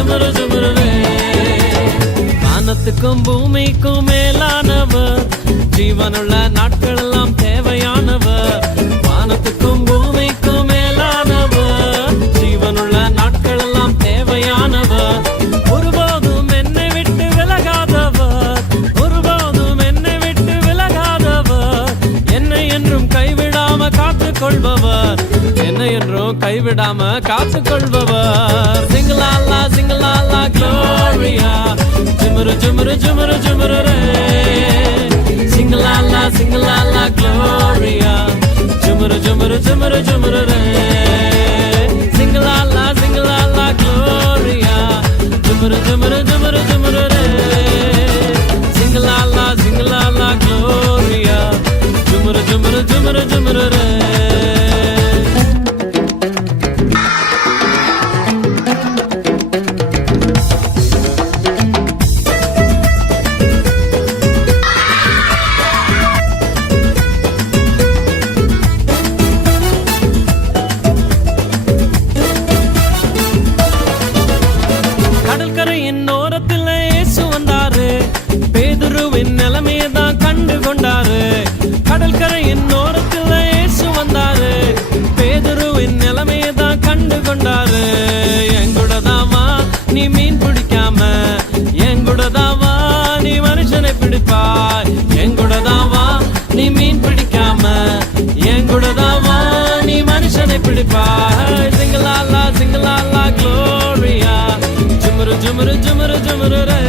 ஜுமுரு ஜுமுரு. வானத்துக்கும் பூமிக்கும் மேலானவர், ஜீவனுள்ள நாட்கள் எல்லாம் தேவையானவர். வானத்துக்கும் பூமிக்கும் மேலானவர், ஜீவனுள்ள நாட்கள் எல்லாம் தேவையானவர். ஒருபோதும் என்னை விட்டு விலகாதவர், ஒருபோதும் என்னை விட்டு விலகாதவர். என்னை என்றும் கைவிடாம காத்துக் கொள்பவர், என்னை என்றும் கைவிடாம காத்துக் கொள்பவர். சிங்கலாலா சிங்கலாலா க்ளோரியா, ஜுமுரு ஜுமுரு ஜுமுரு ஜுமுரு ரே. சிங்கலாலா சிங்கலாலா க்ளோரியா, ஜுமுரு ஜுமுரு ஜுமுரு ஜுமுரு ரே. சிங்கலாலா சிங்கலாலா க்ளோரியா, ஜுமுரு ஜுமுரு ஜுமுரு ஜுமுரு ரே. சிங்கலாலா சிங்கலாலா க்ளோரியா, ஜுமுரு ஜுமுரு ஜுமுரு ஜுமுரு ரே. கடற்கரையின் ஓரத்தில் இயேசு வந்தாரு, பேதுருவின் நிலைமையை தான் கண்டு கொண்டாரு. கடற்கரையின் ஓரத்தில் இயேசு வந்தாரு, பேதுருவின் நிலைமையை தான் கண்டு கொண்டாரு. எங்கூடதாவா நீ மீன் பிடிக்காம, எங்கூடதாவா நீ மனுஷனை பிடிப்பாய். எங்கூடதாவா நீ மீன் பிடிக்காம, எங்கூடதாவா நீ மனுஷனை பிடிப்பாய். சிங்கலாலா சிங்கலாலா க்ளோரியா, ஜுமுரு ஜுமுரு ஜுமுரு ஜுமுரு ரே.